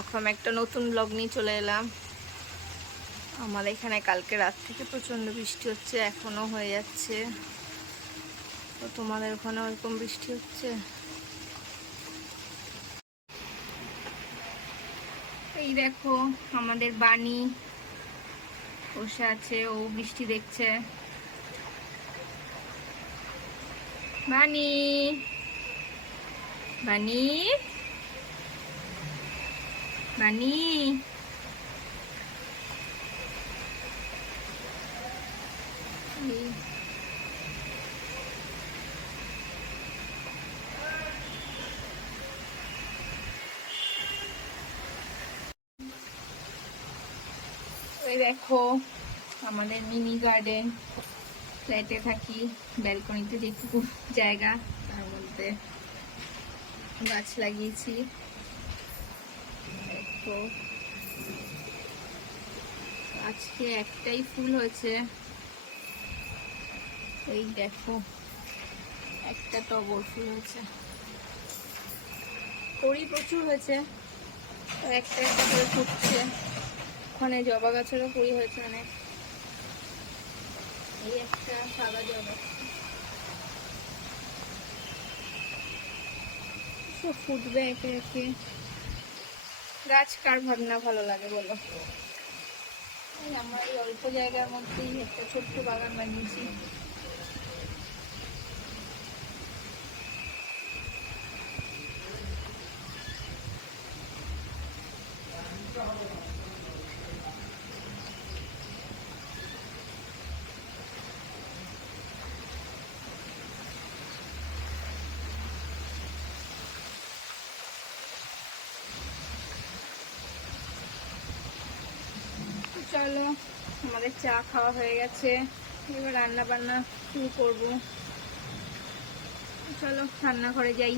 এখন একটা নতুন ব্লগ নিয়ে চলে এলাম। আমার এখানে কালকে রাত থেকে প্রচণ্ড বৃষ্টি হচ্ছে, এখনো হয়ে যাচ্ছে। তো তোমাদের ওখানে ওরকম বৃষ্টি হচ্ছে? এই দেখো আমাদের বাণী বসে আছে, ও বৃষ্টি দেখছে। বাণী, বাণী, বাণী, এই দেখো আমাদের মিনি গার্ডেন। ফ্ল্যাটে থাকি, ব্যালকনিতে যেটুকু জায়গা তার মধ্যে গাছ লাগিয়েছি। দেখো আজকে একটাই ফুল হয়েছে, এই দেখো একটা টগর ফুল হয়েছে। কড়ি প্রচুর হয়েছে, একটা একটা করে ফুটছে। ওখানে জবা গাছেরও কড়ি হয়েছে অনেক। এই একটা সাদা জবা, সব ফুটবে একে একে। গাছ কার ভাবনা ভালো লাগে বলো? আমরা এই অল্প জায়গার মধ্যেই একটা ছোট্ট বাগান বানিয়েছি। চলো, আমাদের চা খাওয়া হয়ে গেছে, এবার রান্না বান্না শুরু করবো। চলো রান্নাঘরে যাই।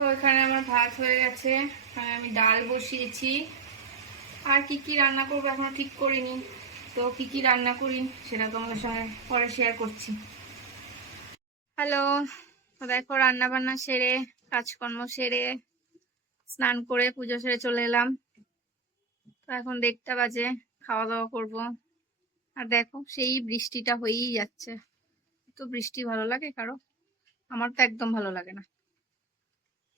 তো এখানে আমার ভাত হয়ে গেছে, এখানে আমি ডাল বসিয়েছি। আর কি কি রান্না করবো এখনো ঠিক করিনি, তো কি কি রান্না করি সেটা তোমাদের সঙ্গে পরে শেয়ার করছি। হ্যালো, তো দেখো রান্না বান্না সেরে, কাজকর্ম সেরে, স্নান করে পুজো সেরে চলে এলাম। তো এখন 1:30 বাজে, খাওয়া দাওয়া করবো। আর দেখো সেই বৃষ্টিটা হয়েই যাচ্ছে। তো বৃষ্টি ভালো লাগে কারো? আমার তো একদম ভালো লাগে না।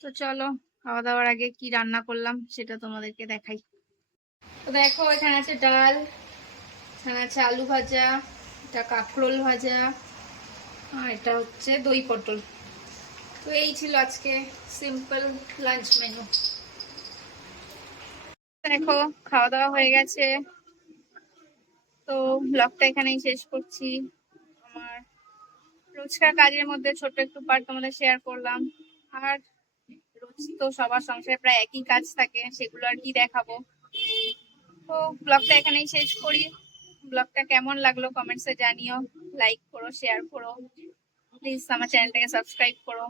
তো চলো খাওয়া দাওয়ার আগে কি রান্না করলাম সেটা তোমাদেরকে দেখাই। তো দেখো এখানে আছে ডাল, এখানে আছে আলু ভাজা, এটা কাঁকরোল ভাজা, আর এটা হচ্ছে দই পটল। তো এই ছিল আজকে সিম্পল লাঞ্চ মেনু। দেখো খাওয়া দাওয়া হয়ে গেছে, তো ব্লগটা এখানেই শেষ করছি। আমার রোজকার কাজের মধ্যে ছোট একটু পার্ট তোমাদের শেয়ার করলাম। আর রোজ তো সবার সংসারে প্রায় একই কাজ থাকে, সেগুলো আর কি দেখাবো। তো ব্লগটা এখানেই শেষ করি। ব্লগটা কেমন লাগলো কমেন্টসে জানিও, লাইক করো, শেয়ার করো, প্লিজ আমার চ্যানেলটাকে সাবস্ক্রাইব করো।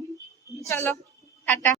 চলো টাটা।